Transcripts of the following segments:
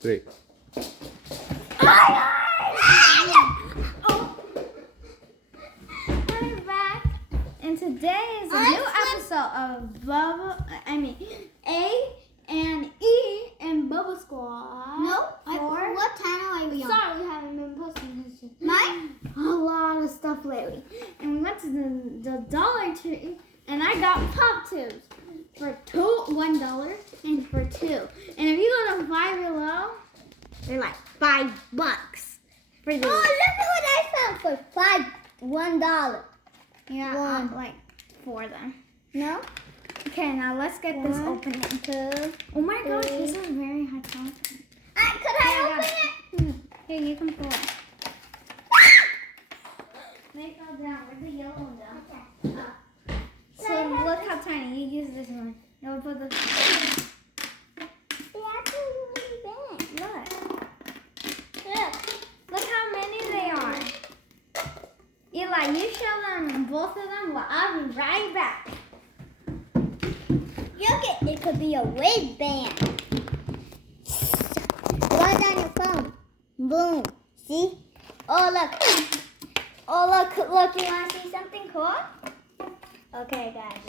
3. We're back, and today is a new episode of A&E&bubba Squad. No, what channel are we on? Sorry, we haven't been posting this shit. Mine? A lot of stuff lately. And we went to the Dollar Tree, and I got poptubes for $1 and for $2. And if you go to 5 below, they're like $5 for these. Oh, look at what I found for $1. Yeah, like 4 of them. No? Okay, now let's get this opening. 2. Oh my gosh, this is very high quality. Could I open it? Here, you can pull it. They fell down. Where's the yellow one down? Okay. So look how tiny. You use this one. You'll put the. They're actually really big. Look. Look. Look how many they are. Eli, you show them both of them. Well, I'll be right back. Look, it could be a waistband. One's on your phone. Boom. See? Oh, look. Oh, look. Look, you want to see something cool? Okay, guys.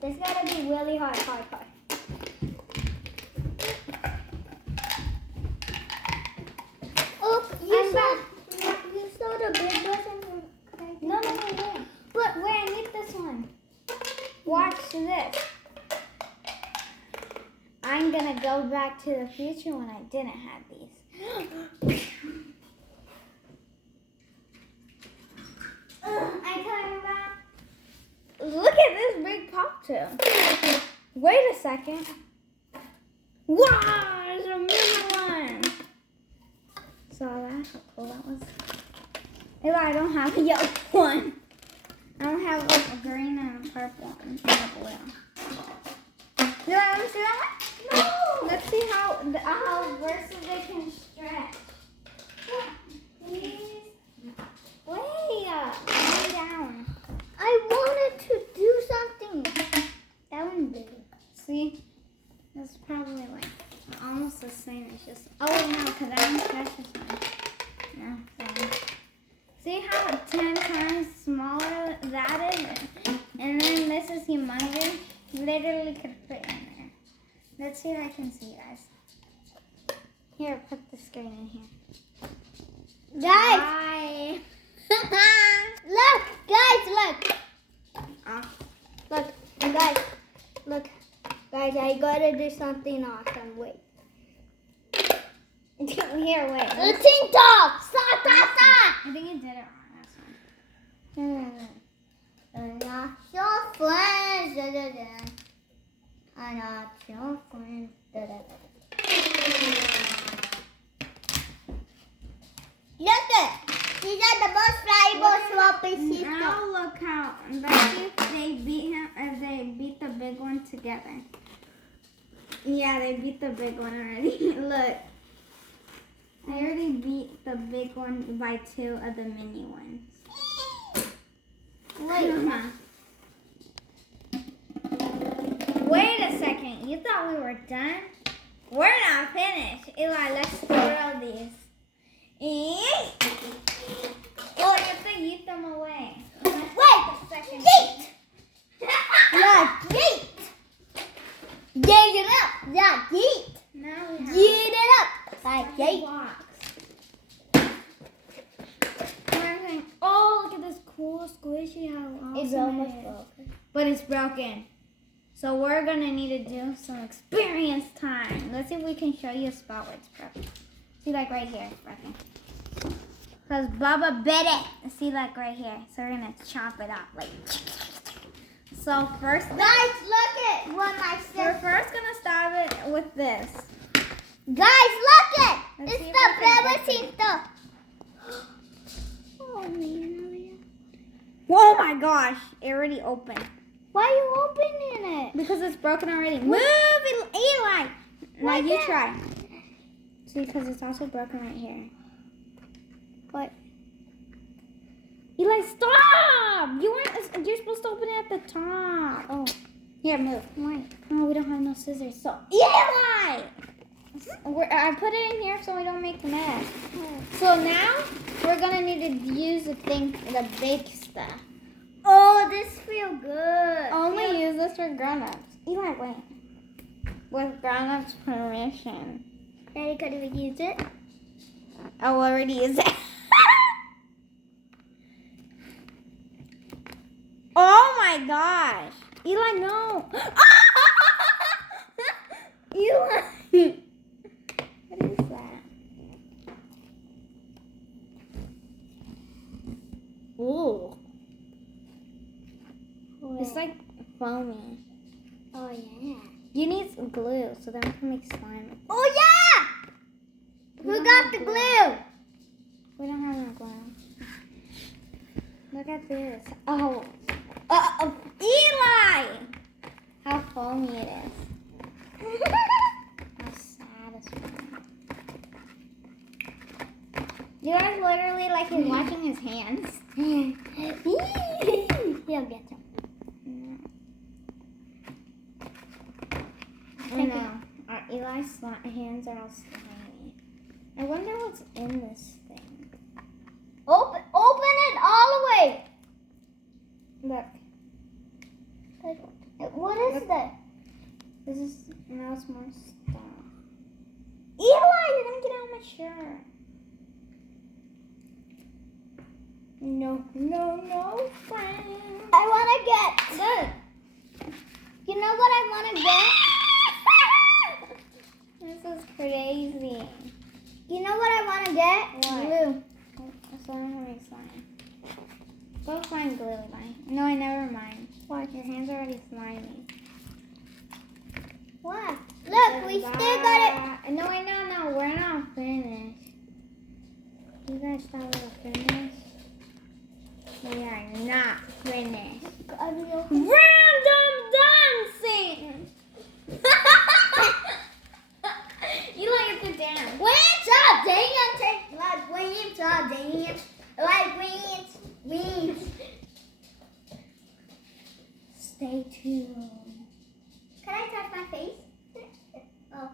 This got to be really hard. Oh, you saw the big version? No. But Wait, I need this one. Watch this. I'm gonna go back to the future when I didn't have these. I'm coming back. Look at this big pop tube. Wait a second. Wow, there's a mini one. Saw that? How cool that was. Eli, I don't have a yellow one. I don't have like a green and a purple and a blue. You want to see that one? no. Let's see how versus they can stretch. Please. Way down. I wanted to do something. That one's bigger. See? That's probably like almost the same. It's just, oh wait, no, because I didn't stretch this one. Yeah, same. See how 10 times smaller that is? And then this is humongous. Literally could fit in there. Let's see if I can see, guys. Here, put the screen in here. Guys. Bye. Look, guys, look. Oh. Look. Guys, I gotta do something awesome. Wait. Here, wait. The ting top. Sa. I think you did it wrong. That's fine. I'm not your friends. I'm not your friends. Look it. These are the most valuable floppy seats. Now look how. Let's see if they beat him. If they beat the big one together. Yeah, they beat the big one already. Look. I already beat the big one by 2 of the mini ones. Wait. Wait a second. You thought we were done? We're not finished. Eli, let's throw these. Eat. Oh, you have to eat them away. Wait. Second. Yeet. Yeah, yeet. Yeet it up. Yeah, yeet. Now we have Yeet it up. Like yeet. blocks. Oh, look at this cool squishy. How awesome It's it almost is. broken. But it's broken. So we're going to need to do some experience time. Let's see if we can show you a spot where it's broken. See, like right here. Broken. Because Bubba bit it. See, like right here. So we're going to chop it up. Like. So first, Guys, look at what my we're sister. first going to start it with this. Guys, look it. Let's It's see if the we can bebecito. Oh, man. Oh my gosh. It already opened. Why are you opening it? Because it's broken already. Move, Eli. Now you can't- try. See, because it's also broken right here. What? Eli, stop! You're supposed to open it at the top. Oh. Here, move. Why? Oh, we don't have no scissors. So, Eli! I put it in here so we don't make a mess. So now we're gonna need to use the big stuff. Oh, this feels good. Only use this for grown-ups. Eli, wait. With grown-ups' permission. Daddy, could we use it? I'll already use it. Oh my gosh. Eli, no. Eli. What is that? Ooh. It's like foamy. Oh, yeah. You need some glue so then we can make slime. Oh, yeah! We Who don't got have the glue. glue? We don't have no glue. Look at this. Oh. Eli! How foamy it is. How satisfying. You guys literally like he's watching his hands. He'll get some. I know. Our Eli's hands are all slimy. I wonder what's in this thing. Open it all the way. Look. What is that? This is now it's more stuff. Eli, you're gonna get out my shirt. No, friend. I wanna get. Look. You know what I wanna get? This is crazy. You know what I wanna get? What? Glue. So I'm gonna make slime. Go find glue, Eli. No, I never mind. What? Your hands are already slimy. What? Look, we still got it. No, we're not finished. You guys thought we were finished? We are not finished. Random dancing! You like to dance. We saw dancing. Like we saw dance. Like we. Stay tuned. Can I touch my face? Oh.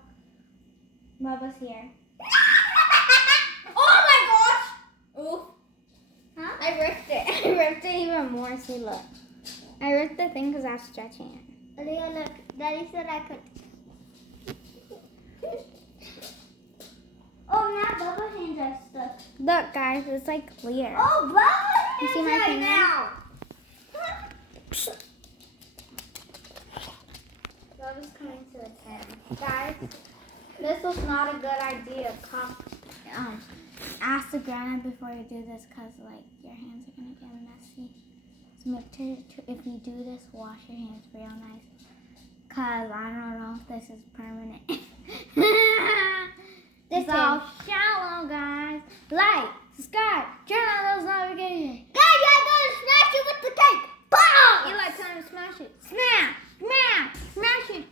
Bubba's here. Oh my gosh! Ooh. Huh? I ripped it. I ripped it even more. See, look. I ripped the thing because I was stretching it. Olivia, look. Daddy said I could. Oh, now Bubba's hands are stuck. Look, guys, it's like clear. Oh, Bubba's You see hands my right finger? now. Bubba's coming to the pen. Guys, this was not a good idea. Ask the grown-up before you do this because, like, your hands are going to get messy. So make sure, if you do this, wash your hands real nice. Because I don't know if this is permanent. This is all shallow, guys. Like, subscribe, turn on those notifications. Guys, I'm going to smash you with the cake. Boom! Eli, time to smash it. Smash! Smash! Smash it!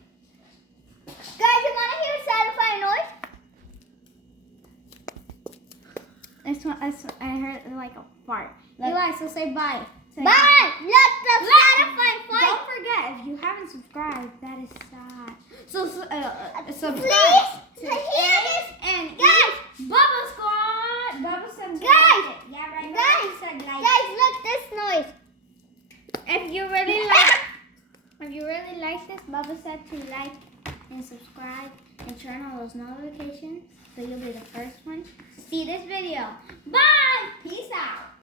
Guys, you want to hear a satisfying noise? I heard like a fart. Eli, so say bye. Say Bye! Let the satisfying fight. Don't forget, if you haven't subscribed, that is sad. So subscribe Please, to hear this. and Guys. Bubba Squad. Bubba said Guys. like it. Yeah, right. Guys. Bubba said like Guys, look this noise. If you really like this, Bubba said to like and subscribe and turn on those notifications so you'll be the first one to see this video.